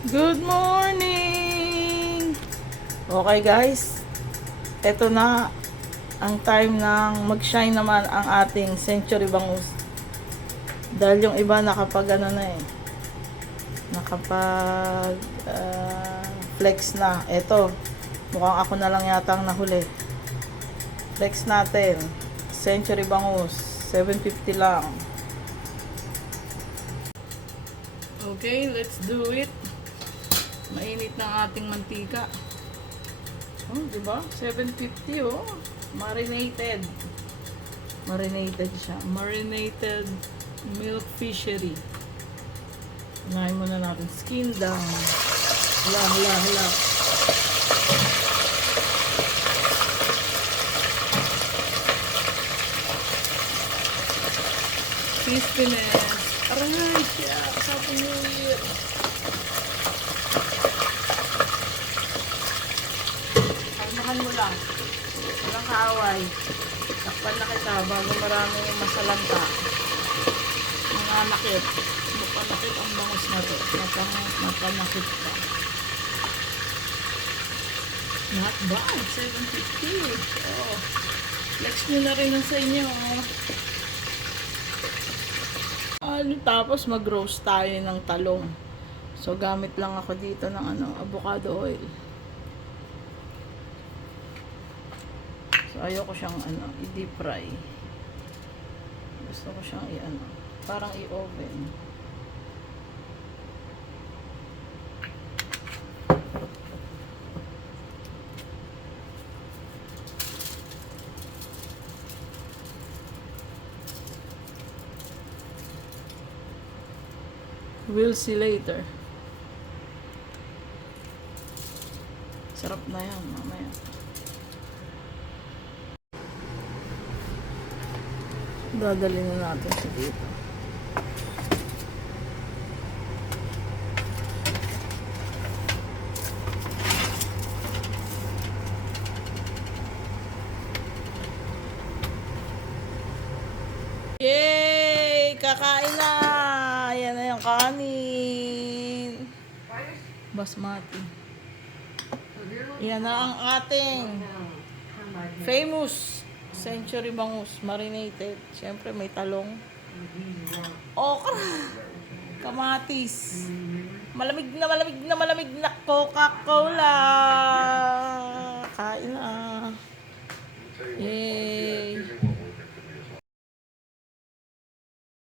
Good morning! Okay guys, eto na ang time ng mag-shine naman ang ating Century Bangus. Dahil yung iba nakapag ano na eh, nakapag flex na. Eto, mukhang ako na lang yata ang nahuli. Flex natin, Century Bangus, 750 lang. Okay, let's do it. Mainit ng ating mantika. Oh, di ba? 750 oh. Marinated. Marinated siya. Marinated milk fishery. Unahin muna natin. Skin down. Hala, hala, hala. Crispiness. Aray, siya. Happy New Year. Kalmahan mo lang. Walang kaaway. Takpan na kita bago marami yung masalanta. Nanganakit. Mapanakit ang bangus na to. Mapanakit ka. Not bad. 750. Oh. Flex nyo na rin ang sa inyo. Tapos mag-roast tayo ng talong. So, gamit lang ako dito ng avocado oil. So, ayoko siyang i-deep fry. Gusto ko siyang parang i-oven. We'll see later. Sarap na yan mamaya. Dadalhin na natin sa dito. Yay! Kakain na! Ayan na yung kanin. Basmati. Yan na ang ating famous Century Bangus marinated. Siyempre may talong. Okra. Kamatis. Malamig na malamig na malamig na Coca-Cola. Kain na. Yay.